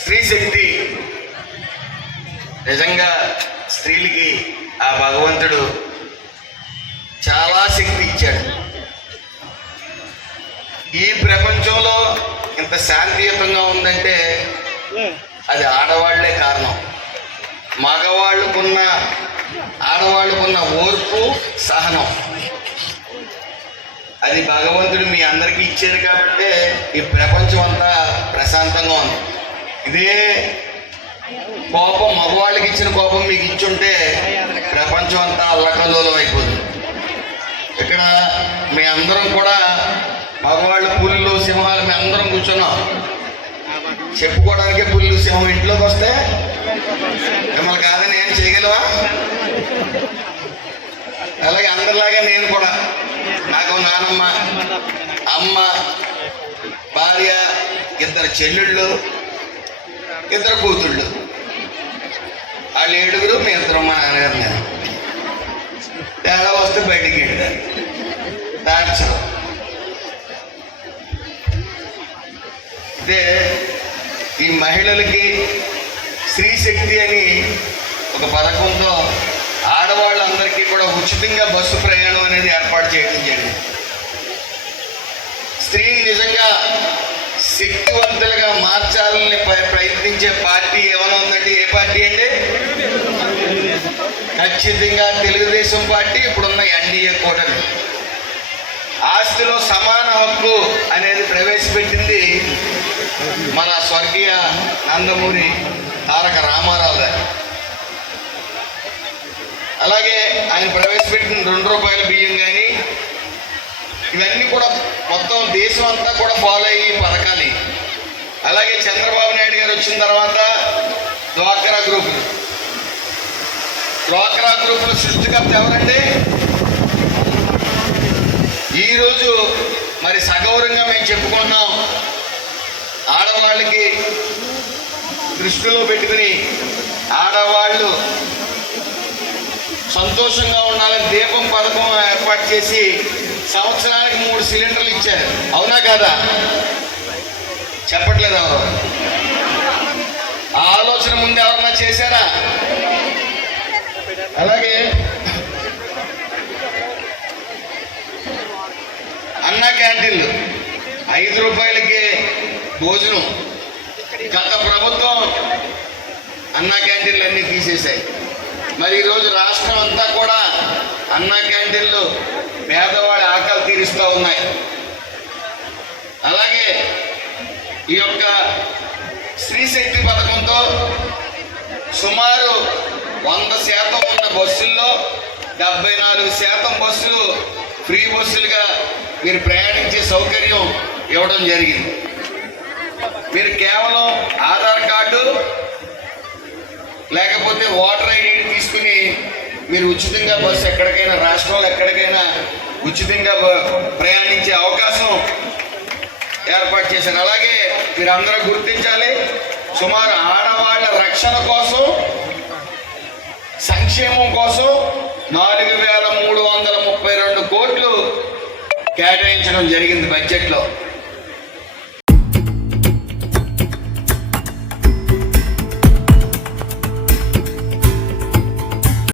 స్త్రీ శక్తి. నిజంగా స్త్రీలకి ఆ భగవంతుడు చాలా శక్తి ఇచ్చాడు. ఈ ప్రపంచంలో ఇంత శాంతియుతంగా ఉందంటే అది ఆడవాళ్ళే కారణం. మగవాళ్ళకున్న ఆడవాళ్ళకున్న ఓర్పు సహనం. అది భగవంతుడు మీ అందరికీ ఇచ్చారు కాబట్టి ఈ ప్రపంచం అంతా ప్రశాంతంగా ఉంది. ఇదే కోపం మగవాళ్ళకి ఇచ్చిన కోపం మీకు ఇచ్చుంటే ప్రపంచం అంతా అల్లకల్లోలం అయిపోతుంది. ఇక్కడ మీ అందరం కూడా మగవాళ్ళు పుల్లు సింహాలు మీ అందరం కూర్చున్నాం. చెప్పుకోవడానికి పుల్లు సింహం ఇంట్లోకి వస్తే మిమ్మల్ని కాదని ఏం చేయగలవా? అలాగే అందరిలాగా నేను కూడా. నాకు నానమ్మ అమ్మ ఇద్దరు చెల్లెళ్ళు ఇద్దరు కూతుళ్ళు. వాళ్ళు ఏడుగురు మీ ఇద్దరు మా నాన్నగారు. నేను తేడా వస్తే బయటికి వెళ్ళారు దాచరు అయితే ఈ మహిళలకి స్త్రీ శక్తి అని ఒక పథకంతో ఆడవాళ్ళందరికీ కూడా ఉచితంగా బస్సు ప్రయాణం అనేది ఏర్పాటు చేయడం జరిగింది. స్త్రీ నిజంగా శక్తివంతులుగా మార్చాలని ప్ర- ప్రయత్నించే పార్టీ ఏమైనా ఉందంటే ఏ పార్టీ అండి? ఖచ్చితంగా తెలుగుదేశం పార్టీ ఇప్పుడున్న ఎన్డీఏ కూటమి. ఆస్తిలో సమాన హక్కు అనేది ప్రవేశపెట్టింది మన స్వర్గీయ నందమూరి తారక రామారావు గారు. అలాగే ఆయన ప్రవేశపెట్టిన రెండు రూపాయల బియ్యం కానీ ఇవన్నీ కూడా మొత్తం దేశం అంతా కూడా ఫాలో అయ్యి పథకాలు అలాగే చంద్రబాబు నాయుడు గారు వచ్చిన తర్వాత డ్వాక్రా గ్రూపులు డ్వాక్రా గ్రూపుల సృష్టికర్త ఎవరండి ఈరోజు మరి సగౌరంగా మేము చెప్పుకున్నాం. ఆడవాళ్ళకి దృష్టిలో పెట్టుకుని ఆడవాళ్ళు సంతోషంగా ఉండాలని దీపం పథకం ఏర్పాటు చేసి సంవత్సరానికి మూడు సిలిండర్లు ఇచ్చారు. అవునా కాదా? చెప్పట్లేదు ఎవరు? ఆ ఆలోచన ముందు ఎవరన్నా చేశారా? అలాగే. అన్న క్యాంటీన్లు. ఐదు రూపాయలకి భోజనం. గత ప్రభుత్వం అన్న క్యాంటీన్లు అన్నీ తీసేశాయి. మరి ఈరోజు రాష్ట్రం అంతా కూడా అన్న క్యాంటీన్లు పేదవాడి ఆకలి తీరుస్తూ ఉన్నాయి. అలాగే ఈ యొక్క స్త్రీ శక్తి పథకంతో సుమారు వంద శాతం ఉన్న బస్సుల్లో డెబ్బై నాలుగు శాతం బస్సులు ఫ్రీ బస్సులుగా మీరు ప్రయాణించే సౌకర్యం ఇవ్వడం జరిగింది. మీరు కేవలం ఆధార్ కార్డు లేకపోతే ఓటర్ ఐడి తీసుకుని మీరు ఉచితంగా బస్సు ఎక్కడికైనా రాష్ట్రంలో ఎక్కడికైనా ఉచితంగా ప్రయాణించే అవకాశం ఏర్పాటు చేశారు. అలాగే మీరు అందరూ గుర్తించాలి సుమారు ఆడవాళ్ళ రక్షణ కోసం సంక్షేమం కోసం నాలుగు వేల మూడు వందల ముప్పై రెండు కోట్లు కేటాయించడం జరిగింది బడ్జెట్లో.